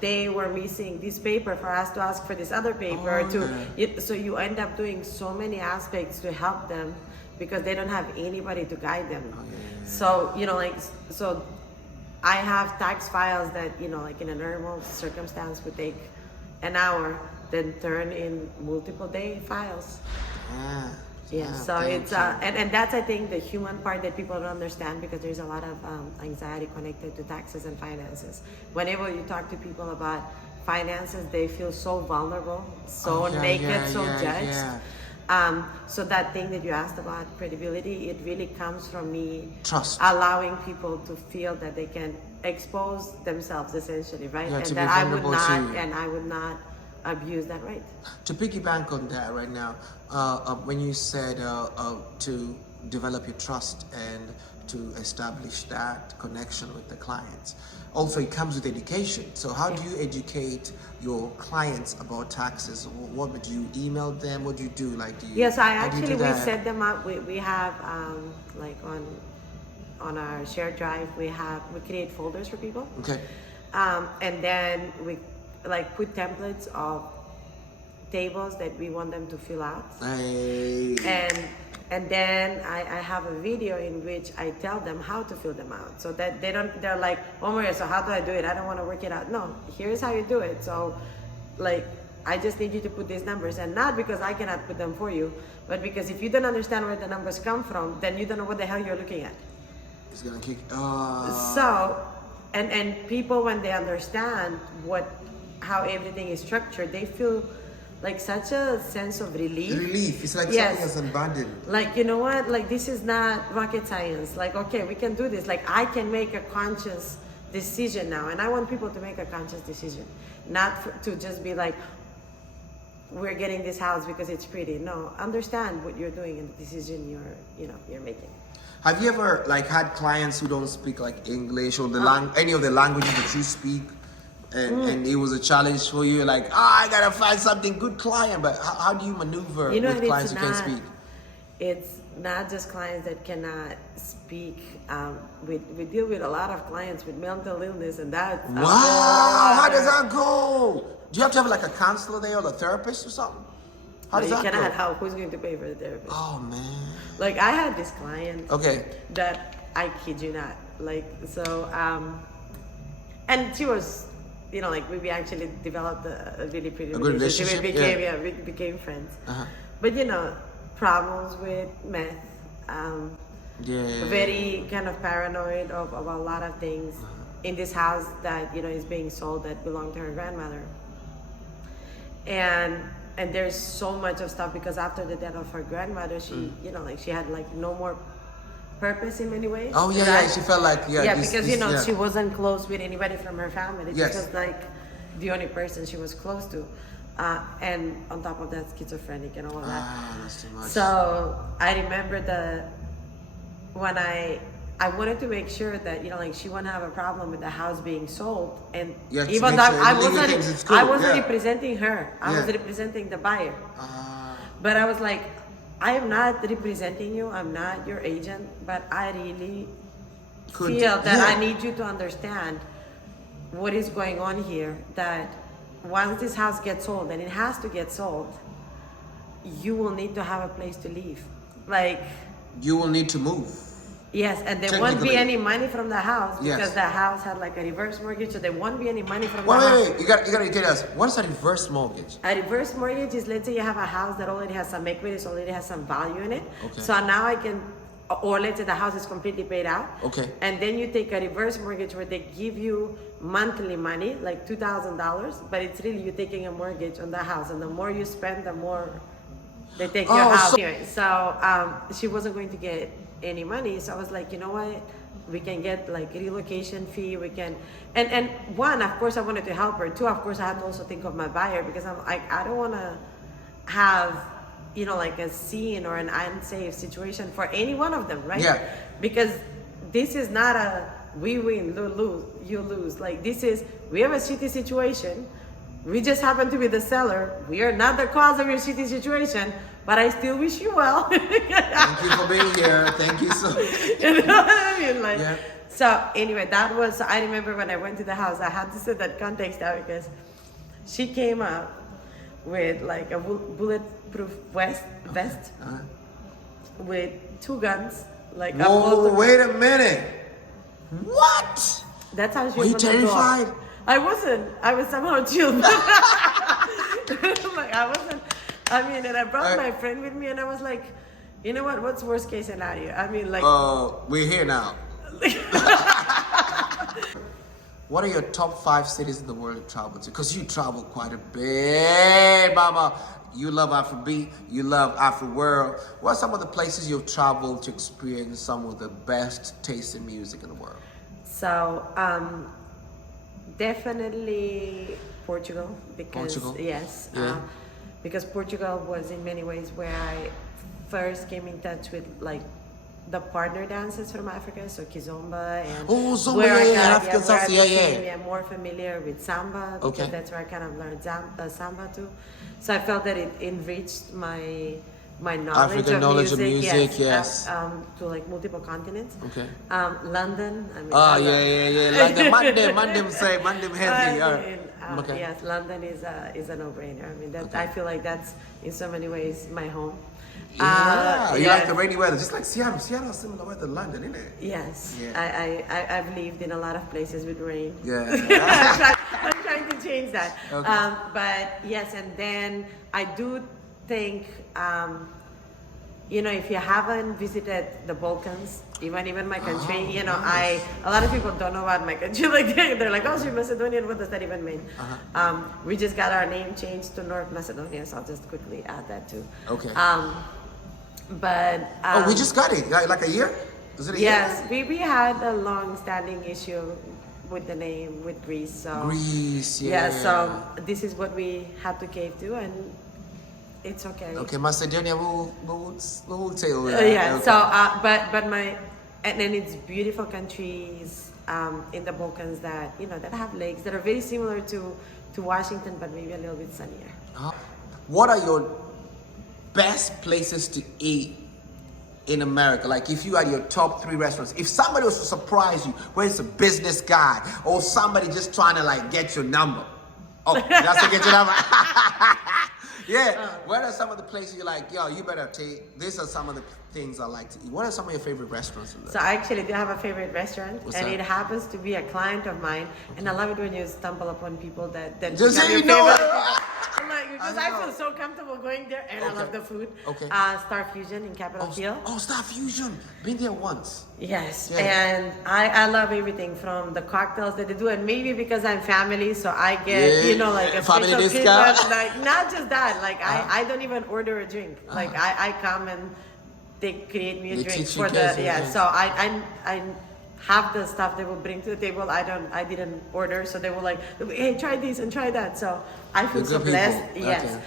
they were missing this paper for us to ask for this other paper so you end up doing so many aspects to help them because they don't have anybody to guide them. So you know, like, so I have tax files that, you know, like in a normal circumstance would take an hour, then turn in multiple day files. Yeah, so it's and that's, I think, the human part that people don't understand, because there's a lot of anxiety connected to taxes and finances. Whenever you talk to people about finances, they feel so vulnerable, so naked, so judged. So that thing that you asked about credibility, it really comes from me trust, allowing people to feel that they can expose themselves, essentially, right? And that I would not abuse that right. To piggyback on that right now, when you said to develop your trust and to establish that connection with the clients. Also, it comes with education. So how do you educate your clients about taxes? What would you email them? What do you do? Like, do you? Yes, how do you do we that? set them up. We have like on our shared drive, we create folders for people. Okay. And then we like put templates of tables that we want them to fill out. Hey. And then I have a video in which I tell them how to fill them out, so that they're like, oh Maria, so how do I do it? I don't want to work it out. No, here's how you do it. So like, I just need you to put these numbers, and not because I cannot put them for you, but because if you don't understand where the numbers come from, then you don't know what the hell you're looking at. It's gonna kick. So, and people, when they understand how everything is structured, they feel like such a sense of relief. Relief. It's like Yes. something is unbundled. Like, you know what? Like, this is not rocket science. Like, okay, we can do this. Like, I can make a conscious decision now, and I want people to make a conscious decision, not to just be like, we're getting this house because it's pretty. No, understand what you're doing and the decision you're making. Have you ever like had clients who don't speak like English or any of the languages that you speak, and it was a challenge for you? Like, I gotta find something good client, but how do you maneuver with clients who can't speak? It's not just clients that cannot speak. We deal with a lot of clients with mental illness, and that's wow. How does that go? Do you have to have like a counselor there or a therapist or something? How does that you go? cannot help. Who's going to pay for the therapist? Oh man. Like, I had this client. Okay. That I kid you not. Like, so, and she was, like we actually developed a really pretty good relationship. We became friends. But problems with meth. Very kind of paranoid of a lot of things in this house that is being sold that belonged to her grandmother. And there's so much of stuff because after the death of her grandmother, she she had like no more purpose in many ways. Oh yeah, right? yeah. She felt like because she wasn't close with anybody from her family. Yes. She was like the only person she was close to, and on top of that, schizophrenic and all of that. That's too much. So I remember when I wanted to make sure that she wouldn't have a problem with the house being sold, and even though I wasn't representing her, I was representing the buyer. But I was like, I am not representing you. I'm not your agent, but I really feel that I need you to understand what is going on here. That once this house gets sold, and it has to get sold, you will need to have a place to live. Like, you will need to move. Yes, and there won't be any money from the house because the house had like a reverse mortgage, so there won't be any money from the house. Wait, you gotta get us. What is a reverse mortgage? A reverse mortgage is, let's say you have a house that already has some equity, so already has some value in it. Okay. So now I can, or let's say the house is completely paid out. Okay. And then you take a reverse mortgage where they give you monthly money, like $2,000, but it's really you taking a mortgage on the house, and the more you spend, the more they take your house. So she wasn't going to get any money, so I was like, you know what, we can get like relocation fee, we can, and one, of course I wanted to help her. Two, of course I had to also think of my buyer, because I'm like, I don't want to have like a scene or an unsafe situation for any one of them, right? Yeah. Because this is not a we win, you lose. Like, this is, we have a shitty situation, we just happen to be the seller, we are not the cause of your shitty situation, but I still wish you well. Thank you for being here. Thank you so much. You know what I mean? Like, yeah. So anyway, I remember when I went to the house, I had to set that context out because she came up with like a bulletproof vest with 2 guns. Like, whoa, wait a minute. What? That's how she was. Were you terrified? I wasn't. I was somehow chilled. Like, I wasn't. I mean, and I brought my friend with me, and I was like, you know what? What's worst case scenario? I mean, like. We're here now. What are your top 5 cities in the world you travel to? Because you travel quite a bit, mama. You love Afrobeat. You love Afro world. What are some of the places you've traveled to experience some of the best taste in music in the world? So, definitely Portugal. Yes. Yeah. Because Portugal was in many ways where I first came in touch with like the partner dances from Africa, so kizomba and Oh, zumba, where I yeah, got- African where I salsa, yeah, became, yeah. more familiar with samba because Okay. that's where I kind of learned samba too. So I felt that it enriched my knowledge African of knowledge of music, music, yes. to like multiple continents. Okay. London, I mean. Ah, I love- yeah. Like the Mandem heavy. I All right. mean, Okay. Yes, London is a no-brainer. I mean, that Okay. I feel like that's in so many ways my home. Yeah, you yes. like the rainy weather, just like Seattle. Seattle is similar weather to London, isn't it? Yes, Yeah. I've lived in a lot of places with rain. Yeah. I'm trying to change that. Okay. But yes, and then I do think, if you haven't visited the Balkans, even my country, nice. a lot of people don't know about my country. Like they're like, oh, she's Macedonian. What does that even mean? We just got our name changed to North Macedonia, so I'll just quickly add that too. Okay. But We just got it, like a year? Is it a yes, year? we had a long-standing issue with the name with Greece. So Greece, yeah. so this is what we had to cave to, and it's okay. Okay, Macedonia, we'll tell you. Yeah. Okay. So, and then it's beautiful countries in the Balkans that that have lakes that are very similar to Washington, but maybe a little bit sunnier. What are your best places to eat in America? Like if you had your top 3 restaurants, if somebody was to surprise you, whether it's a business guy or somebody just trying to like get your number. Oh, that's to get your number. Yeah. What are some of the places you're like, yo, you better take, these are some of the things I like to eat. What are some of your favorite restaurants in there? So I actually do have a favorite restaurant, What's and that? it happens to be a client of mine. And I love it when you stumble upon people that then Just become say your you know favorite it. people. I'm like, because I I know. feel so comfortable going there, and I Okay. love the food. Okay. Star Fusion in Capitol Hill. Oh, Star Fusion. Been there once. Yes, Yeah. and I love everything from the cocktails that they do, and maybe because I'm family, so I get Yeah, like a family special discount. treatment. Like not just that, like I don't even order a drink. Like I come and they create me a They drink teach you for the guys, yeah. yeah. So I have the stuff they will bring to the table. I didn't order, so they will like, hey, try this and try that. So I feel They're so good blessed. people. Yes, Okay.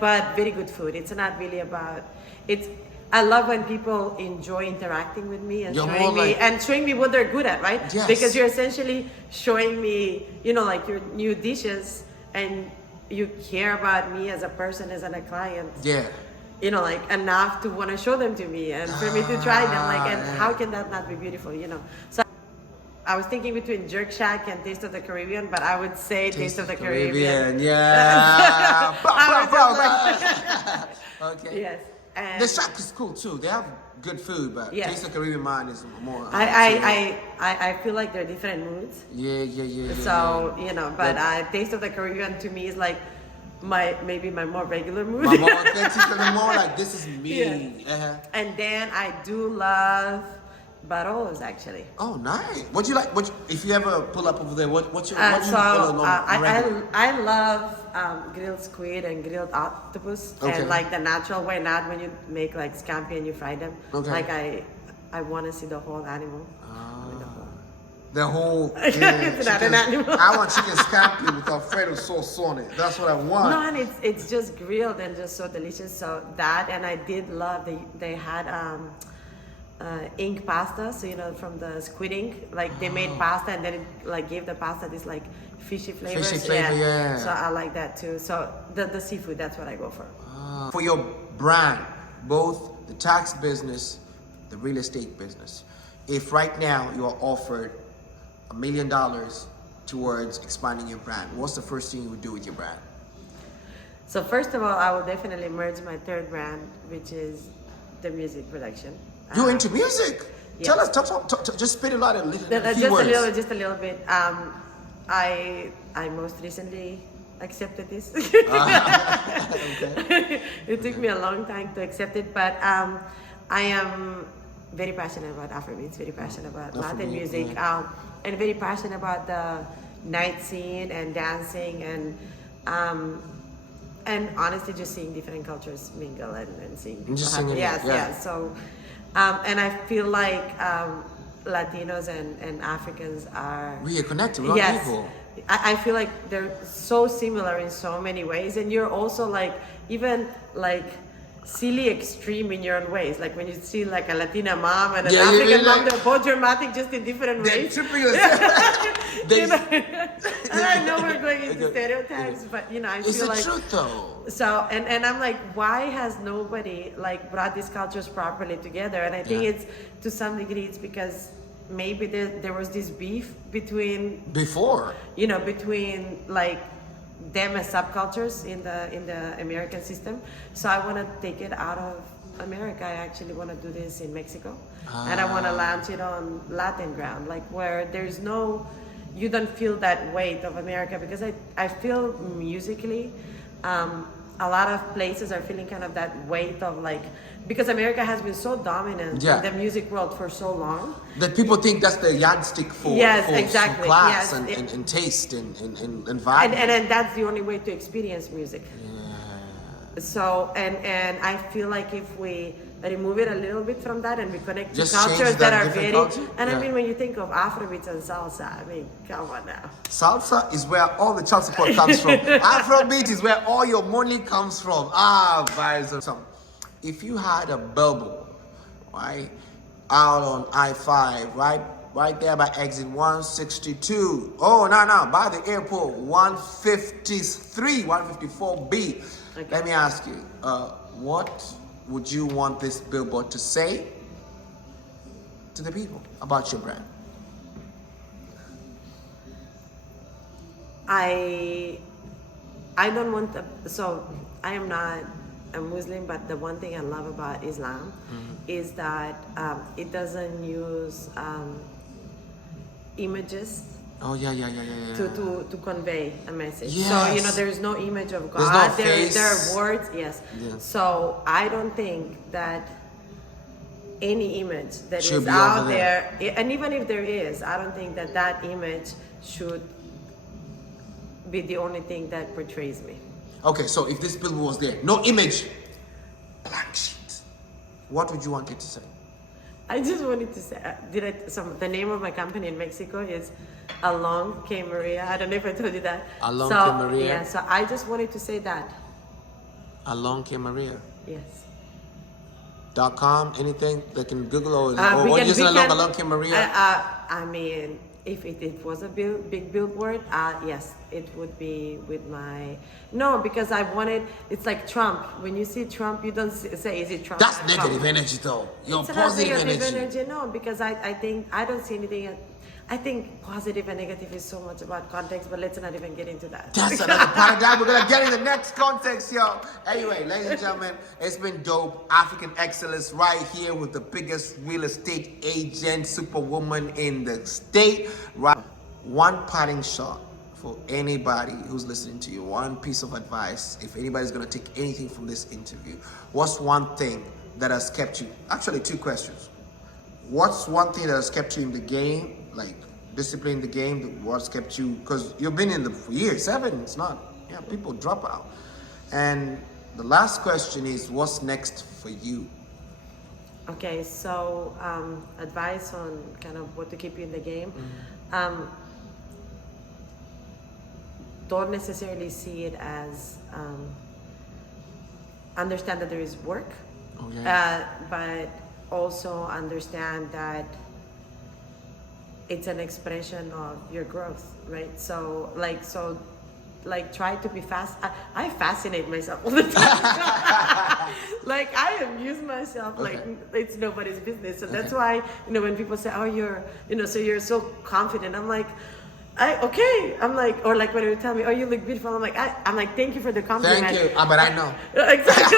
but very good food. It's not really about it's. I love when people enjoy interacting with me and You're showing more me like- showing me what they're good at, right? Yes. Because you're essentially showing me, like your new dishes, and you care about me as a person, as a client. Yeah. Like enough to want to show them to me and for me to try them. Like, and how can that not be beautiful? So I was thinking between Jerk Shack and Taste of the Caribbean, but I would say Taste of the Caribbean. Yeah. I Okay. Yes. And The Shack is cool too. They have good food, but Yes. Taste of Caribbean mine is more. I feel like they're different moods. Yeah. So but Taste of the Caribbean to me is like maybe my more regular mood. My more authentic and more like this is me. Yeah. Uh-huh. And then I do love Barolos actually. Oh, nice. What you like? If you ever pull up over there, what's your I love grilled squid and grilled octopus, Okay. and like the natural way, not when you make like scampi and you fry them. Okay. Like I want to see the whole animal. The whole. It's not an animal. I want chicken scampi with Alfredo sauce on it. That's what I want. No, and it's just grilled and just so delicious. So that, and I did love they had ink pasta. So from the squid ink, like they made pasta and then it like gave the pasta this like fishy flavors. Fishy flavor, yeah. So I like that too. So the seafood, that's what I go for. For your brand, both the tax business, the real estate business, if right now you are offered $1 million towards expanding your brand, what's the first thing you would do with your brand? So first of all, I will definitely merge my third brand, which is the music production. You're into music. yes. Tell us, talk, just spit a lot of Just few words. a little bit. I most recently accepted this. Okay. It took me a long time to accept it, but I am very passionate about Afrobeats, very passionate about Latin Afrobeat, music, yeah. and very passionate about the night scene and dancing and honestly just seeing different cultures mingle and sing. And just singing it, Yes, yeah. yes. So, and I feel like Latinos and Africans are We are connected. We're all yes. people. I feel like they're so similar in so many ways, and you're also like even like silly extreme in your own ways. Like when you see like a Latina mom and an Yeah, African mom, like, they're both dramatic just in different they're ways. tripping yourself. You know? I know we're going into stereotypes, but you know, I It's feel the like truth though. so and I'm like, why has nobody like brought these cultures properly together? And I think it's to some degree it's because maybe there was this beef between between like them as subcultures in the American system. So I want to take it out of America. I actually want to do this in Mexico, and I want to launch it on Latin ground, like where there's no, you don't feel that weight of America, because I feel musically, a lot of places are feeling kind of that weight of like, because America has been so dominant in the music world for so long that people think that's the yardstick for exactly. class Yes. and taste and vibe. And that's the only way to experience music. So and I feel like if we remove it a little bit from that and we connect to cultures that are very I mean, when you think of Afrobeats and salsa, I mean, come on now. Salsa is where all the child support comes from. Afrobeat is where all your money comes from. Guys. So if you had a bubble, right, out on I-5, right there by exit 162. Oh, no, by the airport, 153, 154B. Okay. Let me ask you, what would you want this billboard to say to the people about your brand? I don't want so I am not a Muslim, but the one thing I love about Islam is that it doesn't use images. Oh yeah. To convey a message. Yes. So there's no image of God. No there are words. Yes. So I don't think that any image that is out there, and even if there is, I don't think that image should be the only thing that portrays me. Okay, so if this billboard was there, no image, blank sheet, what would you want it to say? I just wanted to say, the name of my company in Mexico is Along Que Maria. I don't know if I told you that. Along Que Maria? Yeah, so I just wanted to say that. Along Que Maria? Yes. .com, anything they can Google or just Along Que Maria? I mean, if it was a big billboard, yes, it would be with my... No, because I wanted... It's like Trump. When you see Trump, you don't say, is it Trump? That's negative energy, though. You're positive energy. No, because I think... I don't see anything... I think positive and negative is so much about context, but let's not even get into that. That's another paradigm. We're going to get in the next context, yo. Anyway, ladies and gentlemen, it's been dope. African Excellence right here with the biggest real estate agent, superwoman in the state. Right. One parting shot for anybody who's listening to you. One piece of advice. If anybody's going to take anything from this interview, what's one thing that has kept you? Actually, two questions. What's one thing that has kept you in the game? Like discipline in the game, what's kept you, because you've been in for years, 7, it's not, people drop out. And the last question is, what's next for you? Okay, so advice on kind of what to keep you in the game. Don't necessarily see it as, understand that there is work, but also understand that it's an expression of your growth, right? So try to be fast. I fascinate myself all the time. Like I amuse myself, like it's nobody's business. So that's why, when people say, oh, so you're so confident. I'm like, I'm like, or like when you tell me, oh, you look beautiful. I'm like, thank you for the compliment. Thank you, but I know. Exactly.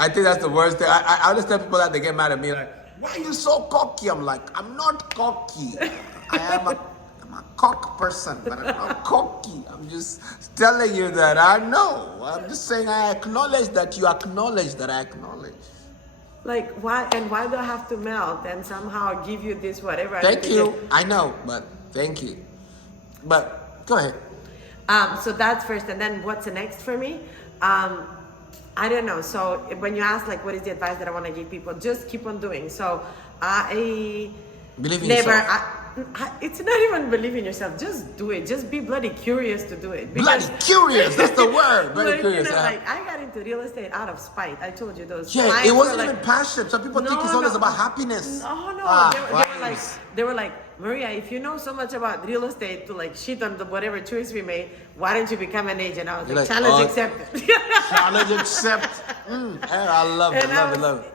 I think that's the worst thing. I always tell people that they get mad at me, like, why are you so cocky? I'm like, I'm not cocky. I'm a cock person, but I'm not cocky. I'm just telling you that I know. I'm just saying I acknowledge that you acknowledge that I acknowledge. Like, why do I have to melt and somehow give you this whatever? Thank you. I know, but thank you. But go ahead. So that's first, and then what's the next for me? I don't know. So when you ask like what is the advice that I want to give people, just keep on doing. So I believe in yourself. it's not even believe in yourself. Just do it. Just be bloody curious to do it. Bloody curious. That's the word. Bloody Like, curious. like I got into real estate out of spite. I told you those. Yeah, clients it wasn't were even like, passion. Some people think it's always about happiness. No. Vibes. They were like, Maria, if you know so much about real estate to like shit on the whatever choice we made, why don't you become an agent? I was like, challenge accepted. Challenge accepted. I love it.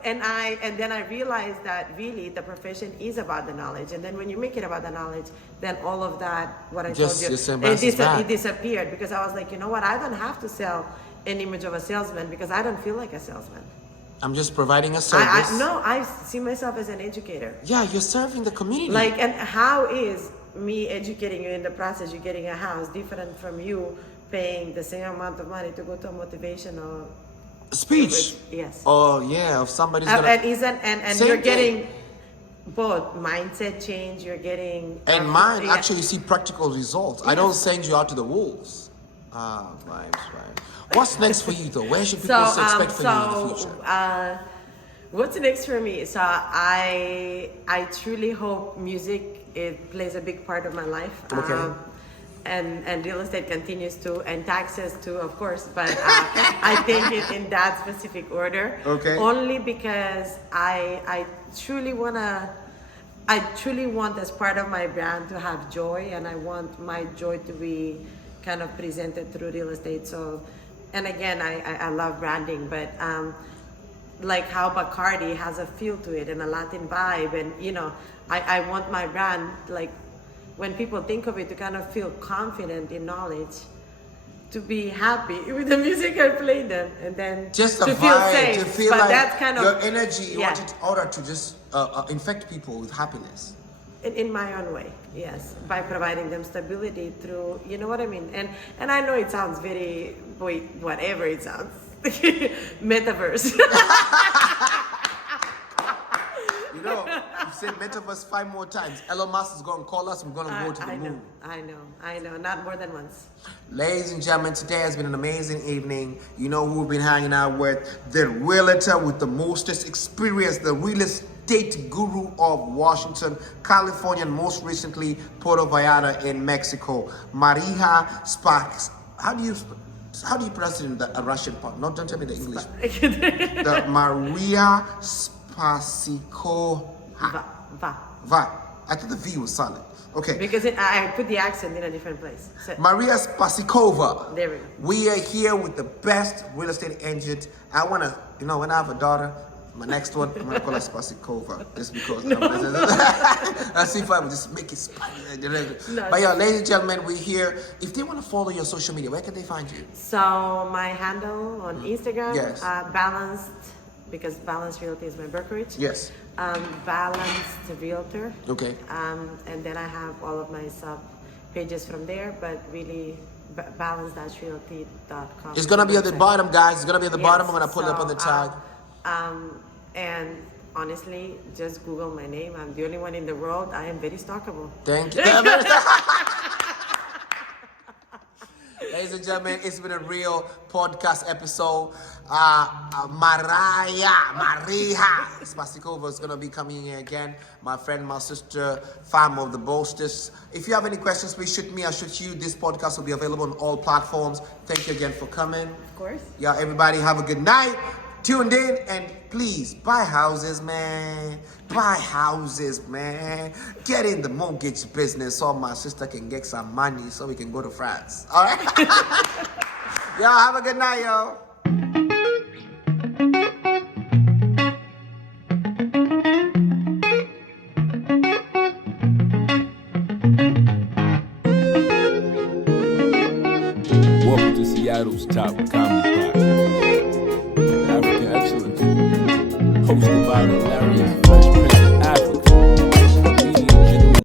And then I realized that really the profession is about the knowledge. And then when you make it about the knowledge, then all of that, what I told you, it disappeared, because I was like, you know what? I don't have to sell an image of a salesman because I don't feel like a salesman. I'm just providing a service. I see myself as an educator. Yeah, you're serving the community. Like, and how is me educating you in the process, you getting a house, different from you paying the same amount of money to go to a motivational speech? Yes. Oh yeah, if somebody's gonna. And you're getting both mindset change. You're getting. And mine actually see practical results. Yes. I don't send you out to the wolves. Vibes. What's next for you though? Where should people expect from you in the future? What's next for me? So I truly hope music plays a big part of my life. Okay. And real estate continues to, and taxes too, of course. But I think it in that specific order. Okay. Only because I truly want as part of my brand to have joy, and I want my joy to be kind of presented through real estate. So, and again, I love branding, but like how Bacardi has a feel to it and a Latin vibe, and I want my brand, like when people think of it, to kind of feel confident in knowledge, to be happy with the music I play them, and then just to feel safe. To feel but like that's kind of your energy. You want it in order to just infect people with happiness. In my own way, yes, by providing them stability through, you know what I mean? And I know it sounds very, whatever it sounds, metaverse. You said metaverse 5 more times. Elon Musk is going to call us. We're going to go to the moon. I know, not more than once. Ladies and gentlemen, today has been an amazing evening. You know who we've been hanging out with? The realtor with the mostest experience, the real estate guru of Washington, California, and most recently Puerto Vallarta in Mexico, Marija Spasikova. How do you pronounce it in the Russian part? Don't tell me the English. The Marija Spasikova. Va. I thought the V was silent. Okay. Because I put the accent in a different place. So. Marija Spasikova. There we go. We are here with the best real estate agent. I want to, when I have a daughter, my next one, I'm going to call her Spasikova. Just because. No. I'll see if I will just make it spicy. But yeah, ladies and gentlemen, we're here. If they want to follow your social media, where can they find you? So my handle on Instagram, yes. Balanced, because Balanced Realty is my brokerage. Yes. Balanced Realtor. Okay. And then I have all of my sub pages from there, but really balance-realty.com. It's gonna be at the bottom, guys. It's gonna be at the bottom. I'm gonna put it up on the tag. And honestly, just Google my name. I'm the only one in the world. I am very stalkable. Thank you. Ladies and gentlemen, it's been a real podcast episode. Marija Spasikova is going to be coming in again. My friend, my sister, fam of the Boasters. If you have any questions, please shoot me. I'll shoot you. This podcast will be available on all platforms. Thank you again for coming. Of course. Yeah, everybody have a good night. Tuned in, and please buy houses, man. Buy houses, man. Get in the mortgage business so my sister can get some money so we can go to France. All right? Yo, have a good night, yo. Welcome to Seattle's top comedy podcast. African Excellence, hosted by the hilarious